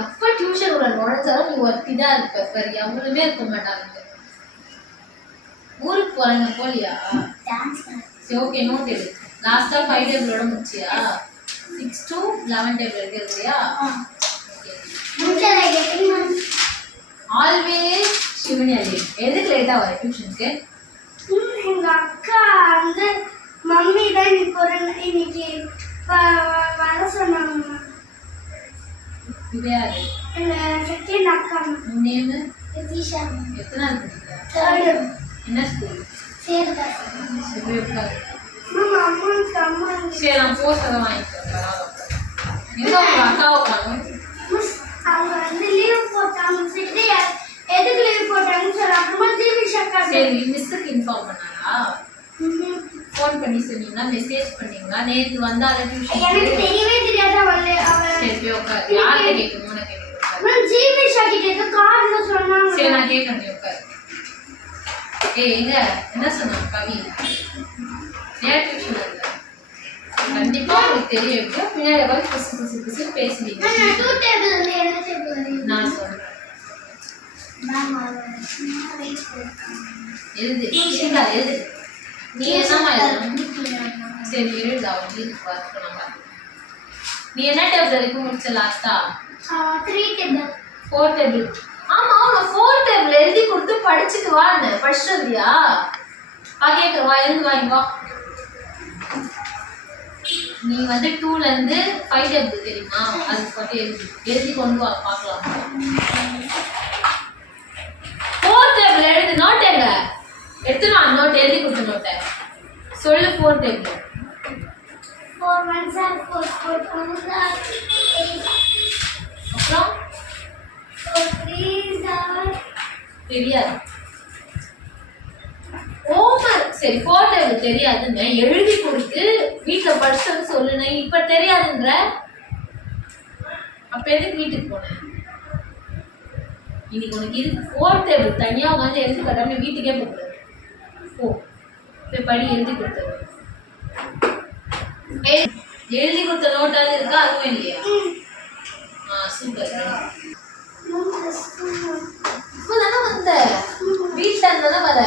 எப்ப டியூஷன் உள்ள நுழைஞ்சாலும் நீ ஒருத்தி தான் இருப்ப. வேற எவ்வளவுமே இருக்க மாட்டாங்க. ஊருக்கு போறாங்க போலியா? சரி ஓகே நோட் எடு. லாஸ்டா 5 டேபிளோட முடிச்சியா? 6 to 11 டேபிள் இருக்கு இல்லையா? ஆல்வேஸ் சிவனி அலி. எதுக்கு லேட்டா வர டியூஷனுக்கு? எங்க அக்கா வந்து மம்மி தான் இன்னைக்கு வர சொன்னாங்க. இது யாரு? எங்க செகண்ட் அக்கா. நேம்? ரிதிஷா. எத்தனாவது படிக்கிறா? 3rd. என்ன ஸ்கூல்? சேர்தா. சரி உட்காரு. அம்மா சரி நான் போஸ்ட் தான் வாங்கிக்கிறேன். எங்க உங்க அக்காவை காணும்? அவங்க வந்து லீவ் போட்டாங்க. சிட்டி எதுக்கு லீவ் போட்டாங்கன்னு சொல்ல அப்புறமா தீபிஷா அக்கா. சரி மிஸ்ஸுக்கு இன்ஃபார்ம் பண்ணாரா? ஃபோன் பண்ணி சொன்னீங்களா? மெசேஜ் பண்ணீங்களா? நேத்து வந்தால டியூஷன்? எனக்கு தெரியவே தெரியாதா அவ. சரி போய் உட்காரு. யார்கிட்ட கேட்கணும்? உனக்கு கேட்கணும். நான் தீபிஷா கிட்ட கார்ல சொன்னாங்க. சரி நான் கேட்கறேன் நீ உட்காரு. எங்க என்ன சொன்னாங்க கவி? ஏன் டியூஷன் இல்ல? கண்டிப்பா உங்களுக்கு தெரியும். பின்னாடி வந்து பிசு பேசுவீங்க. நான் 2 டேபிள் வந்து என்ன டேபிள் நான் சொல்றேன். எழுது. எழுது. நீ என்னமா எழுதணும்? சரி எழுது. அவங்களுக்கு பார்க்கலாம். நீ என்ன டேபிள் வரைக்கும் முடிச்ச லாஸ்டா? 3 டேபிள். 4 டேபிள். ஆமா நான் 4 டேபிள் எழுதி கொடுத்து படிச்சுட்டு வான்னு படிச்சுட்டு வந்தியா? கேட்க வா எழுந்து வாங்கி வா. நீ வந்து 2ல இருந்து 5 டேபிள் தெரியுமா? அது மட்டும் எழுதி கொண்டு வா பார்க்கலாம். 4 டேபிள் எழுது. நோட் எங்க எடுத்துமா? நோட் எழுதி கொடுத்த நோட்டை சொல்லு. 4 table. 4 1s are 4 4 2s are 8. அப்புறம் 4 3s are தெரியாது. ஹோம்வொர்க் சரி 4 டேபிள் தெரியாதுங்க. எழுதி கொடுத்து வீட்டுல படிச்சுன்னு சொல்லுங்க. இப்ப தெரியாதுன்ற அப்ப எதுக்கு வீட்டுக்கு போனேன்? இன்னைக்கு உனக்கு இருக்கு 4 டேபிள் தனியா வந்து எழுதி கட்டாம வீட்டுக்கே போகக்கூடாது. போ போய் படி. எழுதி கொடுத்தது எழுதி கொடுத்த நோட்டாவது இருக்கா? அதுவும் இல்லையா? சூப்பர். இப்பதானே வந்த வீட்டுல இருந்தானே வர.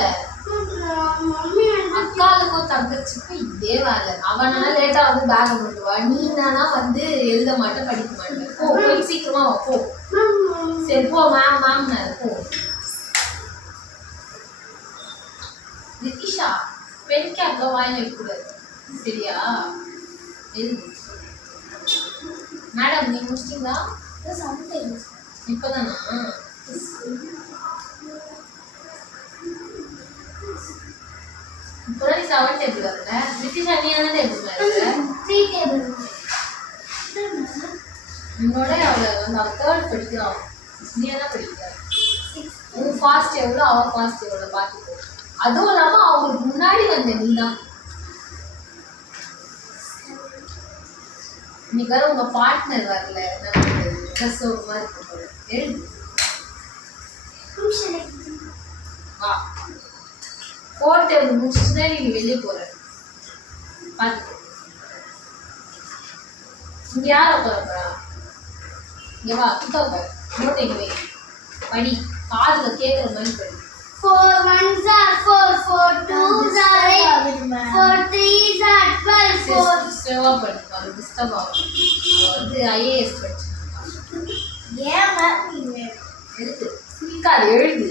அக்காளுக்கும் தங்கச்சிக்கும் இதே வேலை. அவனால லேட்டா வந்து பேக் கொண்டுவா. நீ நானா வந்து எழுத மாட்டேன் படிக்க மாட்டேன். போ போய் சீக்கிரமா வா போ. சரி போ. மேம் போ. ரிதிஷா பென் கேப்ல வாங்கி வைக்கக்கூடாது சரியா? எழுது. மேடம் நீ முடிச்சிட்டீங்களா? இப்பதானா? இப்போதான் 7 டேபிள் வரல. ரிதிஷா நீ என்ன டேபிள் வரல? 3 டேபிள். என்னோட அவளை வந்து அவள் 3rd படிக்கிறா. நீ என்ன படிக்கிற? 6. உன் ஃபாஸ்ட் எவ்வளோ அவள் ஃபாஸ்ட் எவ்வளோ பார்த்துக்கோ. அதுவும் இல்லாமல் அவங்களுக்கு முன்னாடி வந்த நீ தான். இன்னைக்கு வேற உங்க பார்ட்னர் வரல. என்ன பண்றது? கஷ்டமா இருக்கு. எழுது. வா 4 டேபிள் முடிச்சுட்டு நீங்க வெளியே போற. பார்த்துக்கோ. இங்க யார் உட்கார? இங்க வா கிட்ட உட்கார. நோட் எங்க வை. படி. காதுல கேட்குற மாதிரி படி. 4 1s are 4 4 2s are 8 4 3s are 12 4 ஸ்லோவா படி. அது டிஸ்டர்ப் ஆகும். வந்து IAS படிச்சிருக்காங்க. ஏன் நீங்க எழுது. ஸ்பீக்கர் எழுது.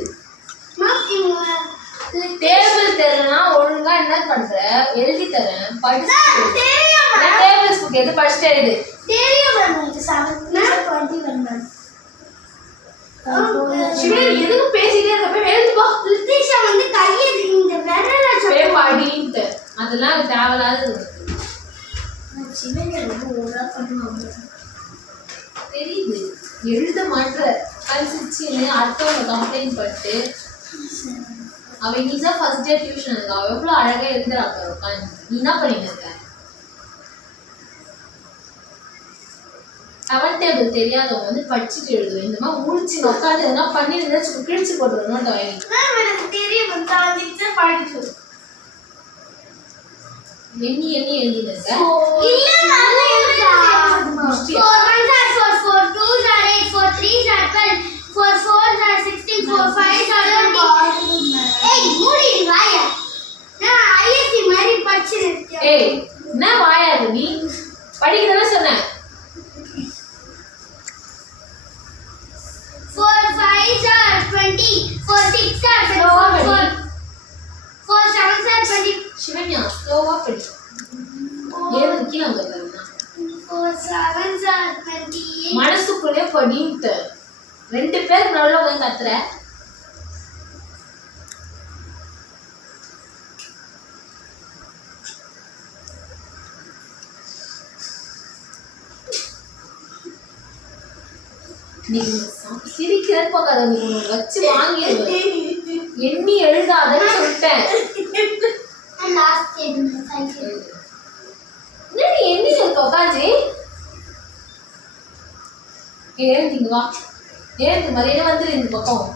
டேபிள் தெரியலனா ஒழுங்கா என்ன பண்ற? எழுதி தரேன் படிச்சு. டேபிள் புக் எது படிச்சிட்டே எழுது. தெரியும் மேம். உங்களுக்கு 7 21 சிவன் எதுக்கு பேசிட்டே இருக்க? போய் எழுதி போ. ரிதிஷா வந்து கையை இந்த விரல போய் படிட்டு அதெல்லாம் தேவலாது. சிவன் ரொம்ப ஓவரா பண்ணுவாங்க தெரியுது. எழுத மாட்டற கன்சிச்சின்னு அடுத்தவங்க கம்ப்ளைண்ட் பண்ணிட்டு அவ இன்னைக்கு ஃபர்ஸ்ட் டே டியூஷன் இருக்கு. அவ எவ்வளோ அழகா எழுதுறாங்க உட்காந்து. நீ என்ன பண்ணிட்டு இருக்க? 7 டேபிள் தெரியாதவங்க வந்து படிச்சுட்டு எழுதுவேன். இந்த மாதிரி முடிச்சு உட்காந்து எதனா பண்ணி ஏதாச்சும் கிழிச்சு போட்டுருவோம். நோட்டை வாங்கி எனக்கு தெரியும். படிச்சு எண்ணி எழுதினங்க இல்ல ma'am 4 1s are 4 4 2s are 8 4 3s are 12 4 4s are 16 4 5s are 20 ஏய் மூடி வாயா நான் ஐஎஸ்சி மாதிரி படிச்சிருக்கேன் ஏய் என்ன வாயாது நீ படிக்கிறத சொன்னேன் 4 5s are 20 4 6s are 24 4 7s are 20 Shivanya ஸ்லோவா படி ஏன் கீழ வந்துறேன்னா 4 7s are 28 மனசுக்குள்ளே படிட்டு ரெண்டு பேர் நடுவுல வந்து கத்துற நீங்க சிரிக்கிறேன்னு பார்க்காத நீ வச்சு வாங்கிடுவேன் எண்ணி எழுதாதன்னு சொல்லிட்டேன் லாஸ்ட் டைம் சைக்கிள் என்ன நீ எண்ணி இருக்க உட்காந்து ஏந்திங்க வா ஏந்து மரியாதை வந்துரு இந்த பக்கம்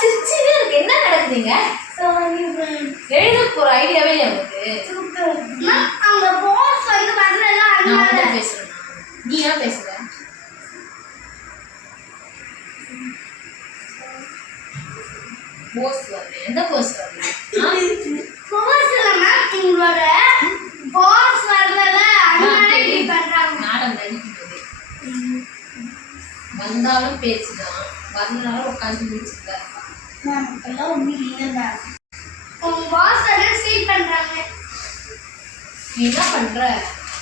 சிரிச்சுட்டே இருக்கு என்ன நடக்குதுங்க எழுத போற ஐடியாவே இல்லையா உங்களுக்கு அவங்க பாஸ் வந்து வரல நான் அதனால வந்து பேசுறேன் நீ ஏன் பேசுற போஸ் வருது எந்த போஸ் வருது பாஸ் இல்ல மேம் உங்களோட பாஸ் வரல அதனால இப்படி பண்றாங்க மேடம் நடிக்கிறது வந்தாலும் பேசுதான் வரனாலும் உட்காந்து முடிச்சுட்டு மேம் இப்பெல்லாம் ஒண்ணு இல்ல மேம் உங்க பாஸ் எல்லாம் ஃபீல் பண்றாங்க நீ என்ன பண்ற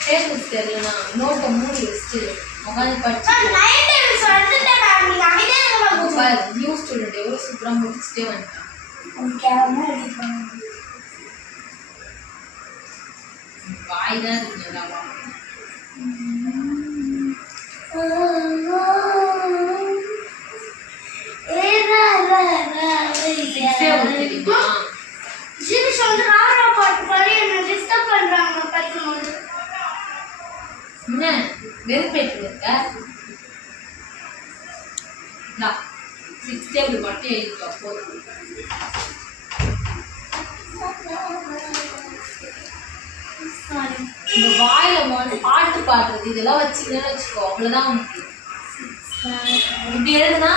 ஃபேஸ்புக் தெரியலனா நோட்டை மூடி வச்சுட்டு உட்காந்து படிச்சு மேம் நைட் டைம் சொல்லிட்டேன் மேம் நீங்க அமைதியா இருங்க மேம் பாரு நியூ ஸ்டூடெண்ட் எவ்வளோ சூப்பராக முடிச்சுட்டே வந்துட்டான் கேவலமா எடிட் பண்ணுங்க வாய் தான் இருக்கு நல்லா தெரியுமா ஜிமிஷ் வந்து ராரா பாட்டு பாடி என்ன டிஸ்டர்ப் பண்றாங்க படிக்கும்போது என்ன வெறுப்பேற்று இருக்க நான் 6 டேபிள் மட்டும் எழுதிக்கோ போதும் சாரி இந்த வாயில பாட்டு பாடுறது இதெல்லாம் வச்சுக்கணும்னு வச்சுக்கோ அவ்வளோதான் உனக்கு இப்படி எழுதுனா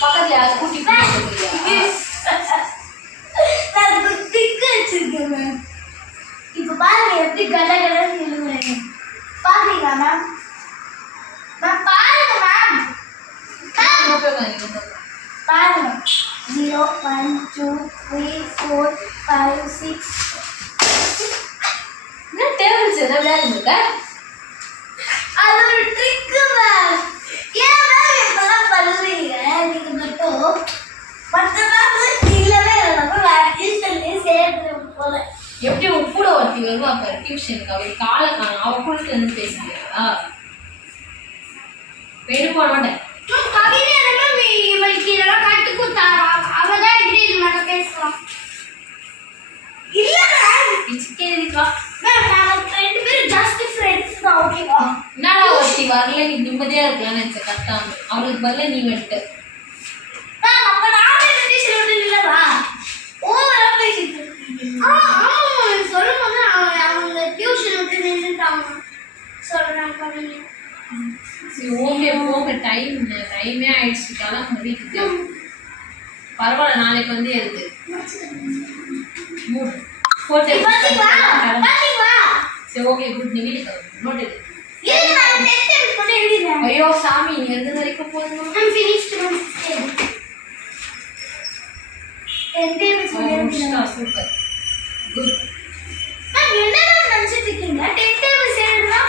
பக்கத்துல யாரும் கூட்டி போறியா நான் ஒரு டிக் வச்சிருக்கேன் மேம் இப்போ பாருங்க எப்படி கட கடன்னு எழுதுறேன் பாத்தீங்களா மேம் மேம் பாருங்க மேம் பாருங்க 0 1 2 3 4 5 6 என்ன டேபிள்ஸ் என்ன விளையாடுங்க அது ஒரு ட்ரிக் மேம் ஏன் மேம் இப்பெல்லாம் பண்ணுவீங்க நீங்க மட்டும் மற்றெல்லாம் இல்லவே இல்லை வேற டியூஷன்லேயே சேர்த்து போல எப்படி உன் கூட ஒருத்தி வருவா பாரு டியூஷனுக்கு அவள் காலை காணும் அவள் கூட இருந்து பேசுறியா எடுக்க மாட்டேன் கவிதை மேம் இவளுக்கு இதெல்லாம் கட்டு கொடுத்தாரா அவதான் எப்படி இது மட்டும் பேசலாம் இல்ல மேம் பிச்சுக்கே இருக்கா மேம் நாங்க ரெண்டு பேரும் ஜஸ்ட் ஃப்ரெண்ட்ஸ் தான் ஓகேவா என்னடா ஒருத்தி வரல நீ நிம்மதியா இருக்கலாம்னு நினைச்ச கட்டாம அவளுக்கு பதில நீ வந்துட்ட மேம் அப்ப நானே டியூஷன் விட்டு இல்லவா ஓவரா பேசிட்டு ஆமா மேம் சொல்லும்போது அவங்க டியூஷன் விட்டு நின்றுட்டாங்க சொல்றாங்க பாருங்க சரி ஓகே போங்க டைமே ஆயிடுச்சு கிளம்பு வீட்டுக்கு பரவாயில்ல நாளைக்கு வந்து எழுது போட்டு பாத்தீங்களா பாத்தீங்களா சரி ஓகே குட் நீ வீட்டுக்கு நோட் எடு இது நான் டெஸ்ட் எடுத்து பண்ணி எழுதிறேன் ஐயோ சாமி நீ எழுது வரைக்கும் போதுமா I'm finished my system. 10 tables எழுதிறேன் சூப்பர் குட் மேம் என்ன மேம் நினைச்சிட்டு இருக்கீங்க 10 tables எழுதுனா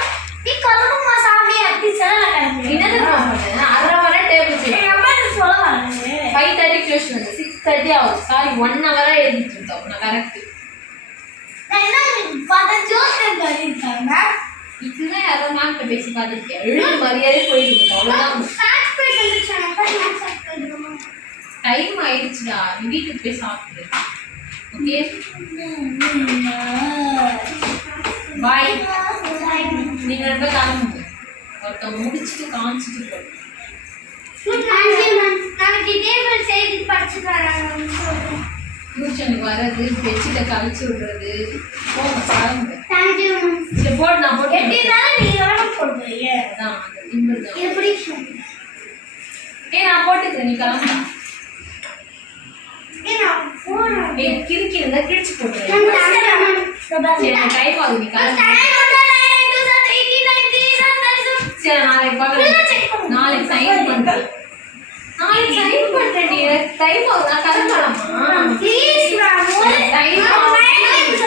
நீ கலருமா சாமி அப்படி சொல்லல என்ன பண்ணேன் அரை மணி டேபிள் எங்க அம்மா சொல்ல வராங்க 5:30 டியூஷன் வந்து 6:30 ஆகும் சாரி 1 ஹவரா எழுதிட்டு இருந்தோம் நான் கரெக்ட் நான் என்ன பார்த்தா ஜோசப் பண்ணிருக்கேன் மேம் இதுதான் யாரோ மேம்கிட்ட பேசி பார்த்துருக்கேன் எழுதி மரியாதை போயிடுங்க அவ்வளோதான் ஸ்நாக்ஸ் பேக் வந்துச்சு எனக்கு ஸ்நாக்ஸ் பண்ணுமா டைம் ஆயிடுச்சுடா நீ வீட்டுக்கு போய் சாப்பிடு ஓகே பாய் நீங்க ரெண்டு பேரும் கிளம்புங்க ஒருத்தவங்க முடிச்சுட்டு காமிச்சிட்டு போகணும். நாளைக்கு டேபிள் செய்து படிச்சுட்டு வராங்க. டியூஷனுக்கு வர்றது, பெட்ஷீட்டை கழிச்சு விடுறது, போங்க பாருங்க. Thank you. இதை போட்டு நான் போட்டு எப்படினாலும் நீ எவ்வளவு போடுவீங்க? அதான் அந்த திமிரு தான். இது பிடிக்கும். நான் போட்டுக்கிறேன், நீ கிளம்பா. கிறுக்கி இருந்தா கிழிச்சு போட்டுறேன். எனக்கு டைம் ஆகுது, நீ கிளம்பு. சரி நாளைக்கு பார்க்கலாம். நாளைக்கு சைன் பண்றேன். நாளைக்கு சைன் பண்றேன். டைம் ஆகுது, நான் கிளம்பலாமா? Please, டைம் ஆகுது.